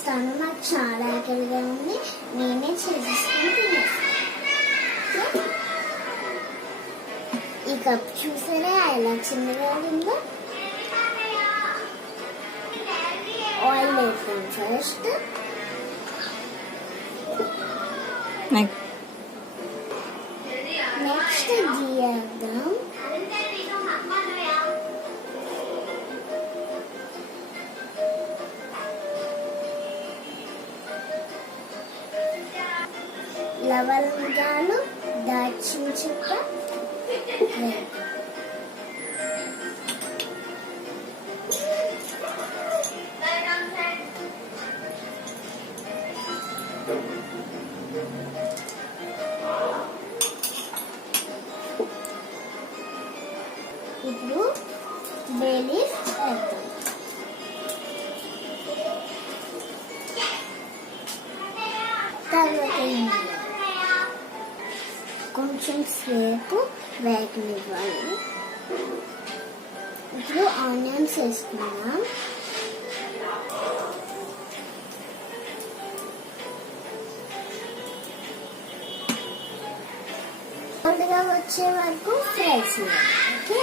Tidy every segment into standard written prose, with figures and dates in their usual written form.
చేస్తాను. నాకు చాలా ఆకలిగా ఉంది, నేనే చేసేసుకుని తినేస్తాను. ఈ కప్ చూసారా ఎలా చిన్నగా ఉందో. ఆయిల్ వేస్తాం ఫస్ట్. నెక్స్ట్ గీ వేద్దాం. లవంగాలు, దాల్చిన చెక్క ఇప్పుడు బే లీఫ్ వేద్దాం. తర్వాత కొంచెం సేపు వేగనివ్వాలి. ఇప్పుడు ఆనియన్స్ వేసుకున్నాం. కొద్దిగా వచ్చే వరకు ఫ్రై చేయాలి. ఓకే,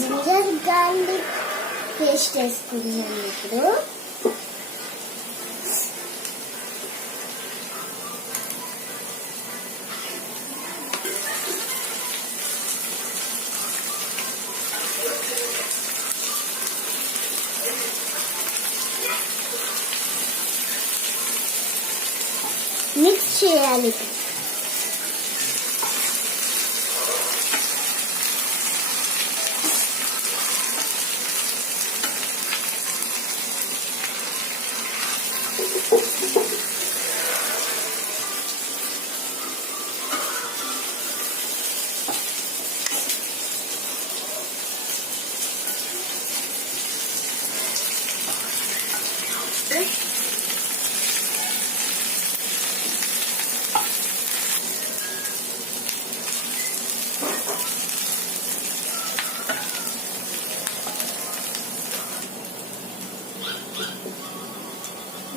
జింజర్ గార్లిక్ పేస్ట్ వేసుకున్నాం. ఇప్పుడు మిక్స్ చేయాలి.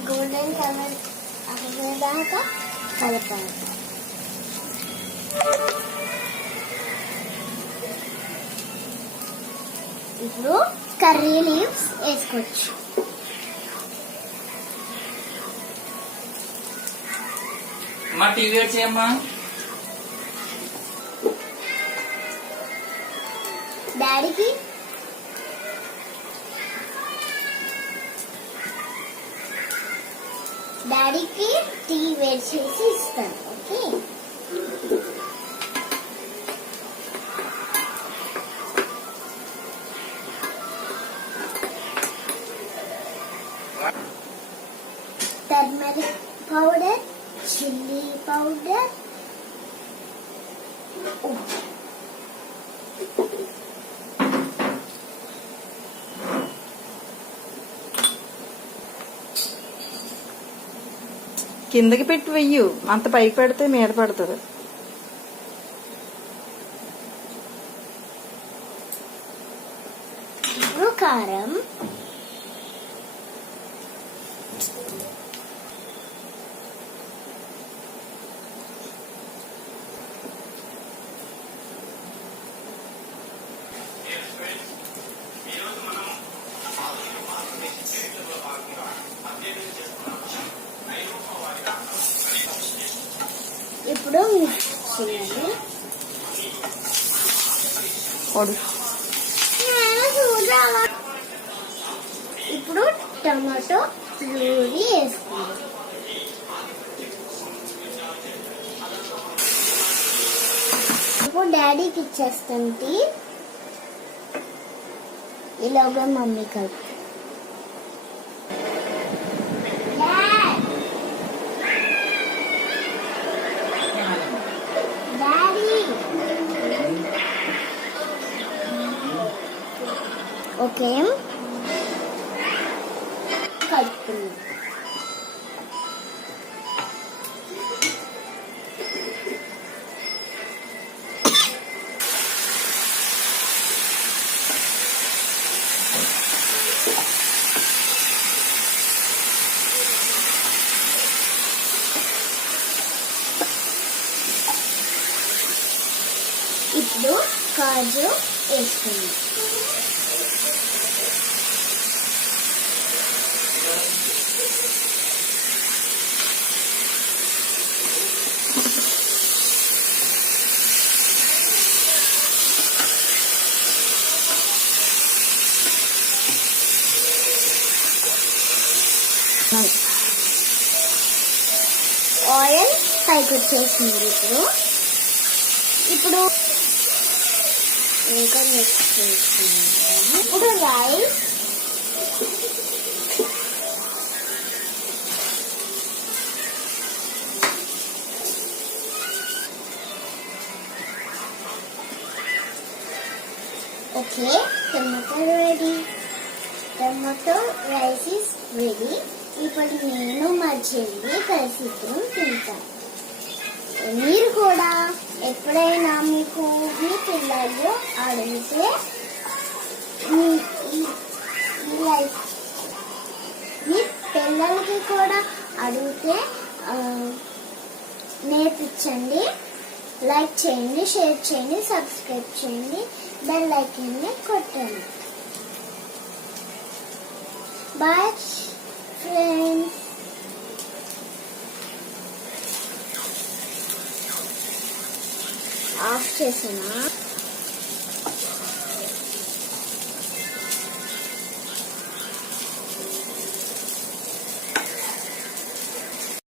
గోల్డెన్ కలర్ అయ్యేదాకా కలపాలి. ఇప్పుడు కర్రీ లీవ్స్ వేసుకోవచ్చు. టీవీ వచ్చేయమ్మా. డాడీకి టీ వేడి చేసి ఇస్తాను. Okay, turmeric powder, chilli powder, కిందకి పెట్టి వెయ్యు, అంత పైకి పెడితే మీద పడుతుంది. కారం, ఇప్పుడు మిక్స్ చేయాలి. ఇప్పుడు టమాటో ప్యూరీ వేసుకోవాలి. ఇప్పుడు డాడీకి ఇచ్చేస్తుంటే ఇలాగా మమ్మీ కలిపి ఓకే ఇప్పుడు కాజు వేసుకుందాం. ఆయిల్ పైకి వచ్చేసింది. ఇప్పుడు ఇంకా మిక్స్ చేసుకున్నాము. ఇప్పుడు rice okay. Tomato ready. Tomato rice is ready. ఇప్పుడు నేను మా చెల్లి కలిసి ఇద్దరం తింటాం. మీరు కూడా ఎప్పుడైనా మీకు మీ పిల్లలు అడిగితే మీ పిల్లలకి కూడా అడిగితే నేర్పించండి. లైక్ చేయండి, షేర్ చేయండి, సబ్స్క్రైబ్ చేయండి, బెల్ ఐకాన్ని కొట్టండి. Bye friends. ఆఫ్ చేసినా